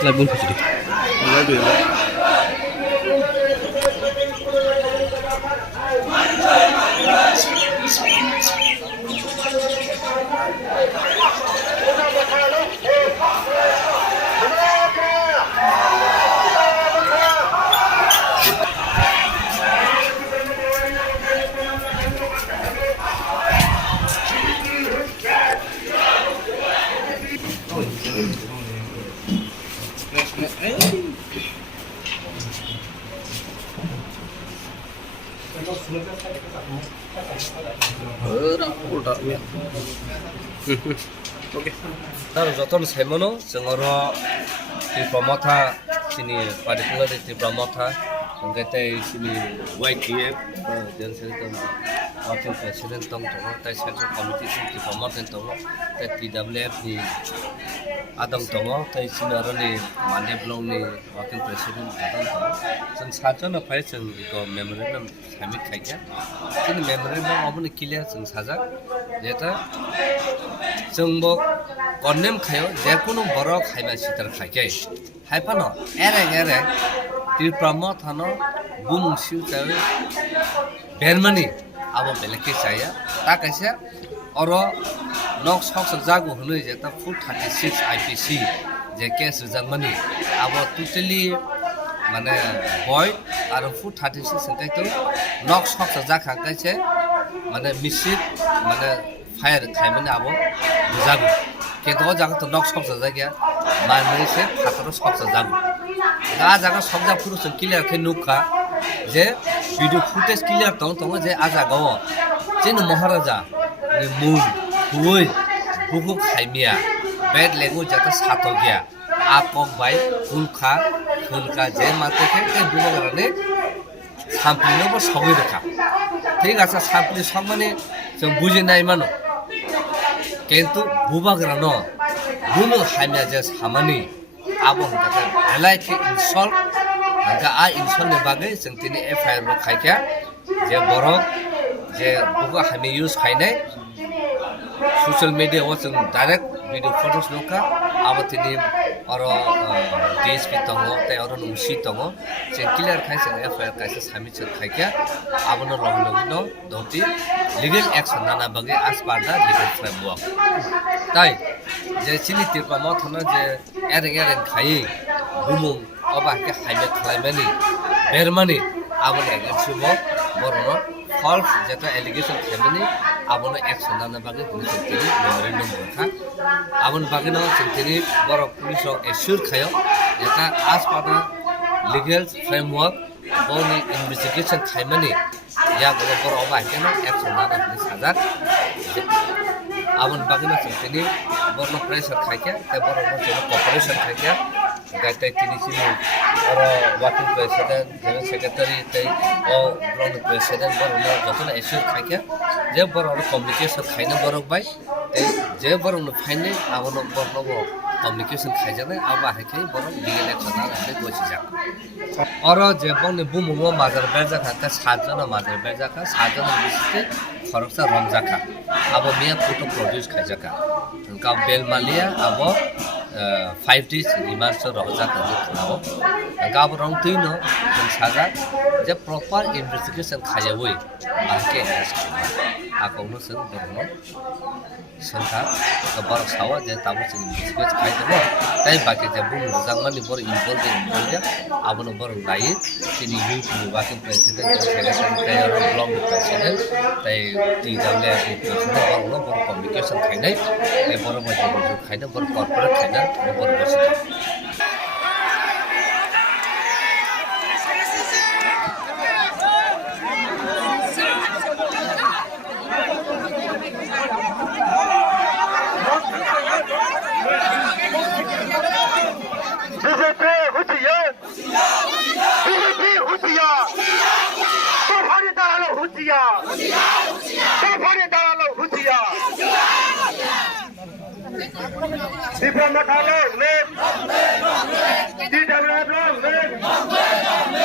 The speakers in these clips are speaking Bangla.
Labun kecil. Labun. Oke. Taruh joton semono, sengoro di promota sini partikular di promota, mengkete sini YTF dan sini wakil presiden tong tongo, tai central committee di promota tongo, tai TWF di adang tongo, tai sini orang ni mande blong ni wakil presiden adang tongo. Seng saja na pai seng iko memorandum kami kaya, sini memorandum amun clear seng saja, jeta seng bo konem kayo, jekono borok kaya sitar kaya, hai pano, ereng di promota no bung siu cawe, Germany abo belaki saya, tak aja orang nok sok sejago hunui jeta full 36 IPC, jeke sejangmani, abo totally mana boy, aru full 36 sengkai tu nok sok sejak angkai je, mana misit, mana fire kai mana abo sejago, kita jangan tu nok sok sejak ya, mana se patro sok sejago, dah jangan sok sejak puru sengkiler ke nuka, je video footage clear tong je aja gawo, je nu maharaja, ni moon, huoi, buku kaimia, bed lego jatuh satu dia, apok bayi, hulka je mate ke buku kerane, sampling no bos hobi dekha, ठीक আছে sampling sok mane, jeng buji nai mano, kentu buba kerano, buku kaimia je samani, abo kita relay ke install, angka install ne bagai, jeng tini FIR ro kaya, je borok, je buku kami use kainai. Social media was direct video photos loka, awat ini oro DSP tongo tei oro nusi tongo je clear khai je FIR kaisa sami che khaikya abono logno doti legal action nana bagi as part the legal framework tai je chini tirpa mo thona je ereng khai bumung oba ke haime khlaimani bermani abono against mo borno false jeta allegation khaimani abono action nana bagi police tini memorandum bokha abon bagi no tini boro police assure khayo eta as part the legal framework boni investigation khaimani ya boro oba ke no action nana sajak abon bagi no tini borno pressure khaikya te borno cooperation khaikya gatai tini sini oro working president general secretary tei o block president borno jotona assure khaikya je borno communication khaina borok bai tei je borno faine abono borno communication khaijane aba hakai borno legal action na hakai gochijak oro je borno bumumo mazar berjaka ka 7 jona mazar berjaka 7 jona bisite খরচা রমজাকা abo mia photo produce khaijaka ka belmalia abo 5 days remand so rojaka jitnao ka abo rong tuino saga je proper investigation khajawoi banke arrest akongno sing borno sangka ka bar sawa je tabu sing investigate khaidemo tai baki je bum rujangmani bor involved in bolja abo no bor lai tini youth working president secretary tai ro block president tai TWA president borno bor communication khainai tai bor mo je khaina bor corporate khaina bor bosita Diploma Kalo, live! DWF long, live!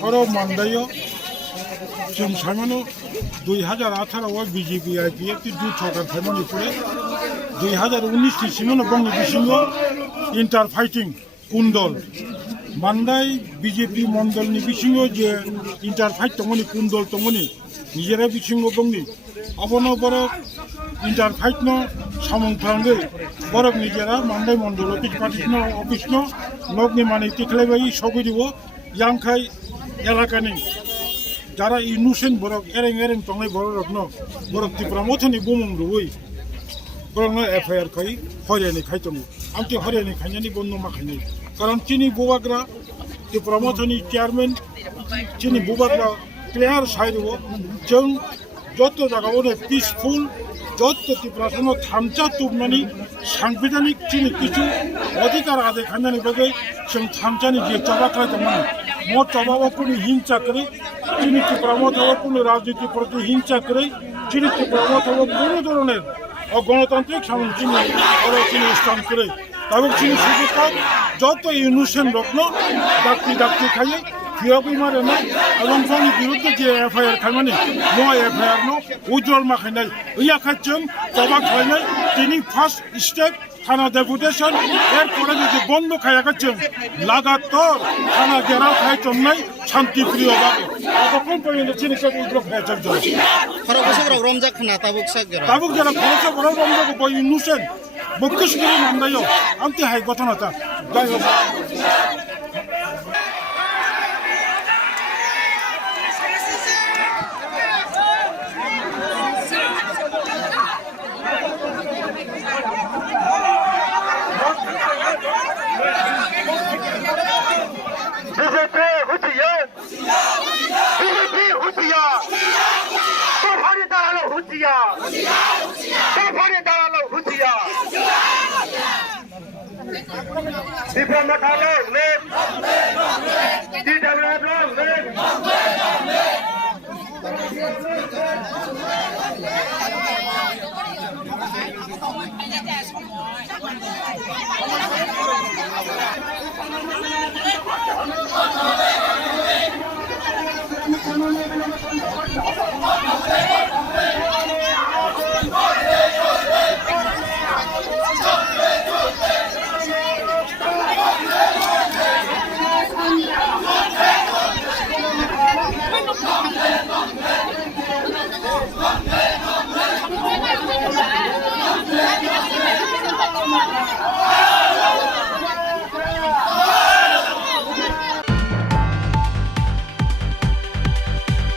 서로 만다요. 지금 살면은 2018년 BJP IPF 두 초간 살면이 그래 2019 시면은 봉리 비신고 인터 파이팅 군돌 만다이 BJP Mondal নি বিশিঙ্গ যে ইন্টার ফাইট তমনি কুন্দল তমনি নিজেরা বিশিঙ্গ বংনি অবন বরক ইন্টার ফাইট ন সামংথাঙ্গে বরক নিজেরা মান্দাই মন্ডল অফিস ন নগনি মানে টিকলাইবাই সবই দিব ইয়াংখাই এলাকানি যারা ইনুসেন বরক এরেং তংলাই বরক ন বরক ত্রিপুরা মথনি বুমুং রুই বরক ন এফআইআর খাই হরিয়ানি খাইতং আমতি হরিয়ানি খাইনানি বন্নমা খাইনি কারণ চিনি বুবাগ্রা ত্রিপুরা মথনি চেয়ারম্যান চিনি বুবাগ্রা ক্লিয়ার সাইরব जों যত জায়গাवनो পিসফুল যত ত্রিপুরা সঙ্গ থামচা তুবনানি সাংবিধানিক চিনি কিছু অধিকার আদায় খাইনানি বাগै जों থামচানি যে চাবা খাইতমন মো চাবাও কোনো হিংসা করে চিনি ত্রিপুরা মথব কোনো রাজনীতি প্রতি হিংসা করে চিনি ত্রিপুরা মথব কোনো ধরনের অগণতান্ত্রিক সামন চিনি ওরা চিনি স্থান করে তবে চিনি সুযোগ যত ইউনুসেন রত্ন ডাক্তি খাইয়ে ফিরাবি মারে না এবং जोंनि বিরুদ্ধে যে এফআইআর খাইমানি নো এফআইআর নো উইথড্রল মাখাইনাই ইয়া খাইচों জবা খাইনাই তিনি ফার্স্ট স্টেপ থানা ডেপুটেশন এরপরে যদি বন্ধ খাইয়াখাচ্ছেন লাগাতার থানা ঘেরাও খাইচोंनाय শান্তিপ্রিয়ভাবে তখন পর্যন্ত চিনি সব উইথড্র খাইচों যায় খরগোশক রমজাক খানা তাবুক যারা খরগোশক রমজাক বই ইউনুসেন বকশগিরি মানদায় আমতি হাই ঘটনাটা যাই হোক Di Pramod Halo, Lord.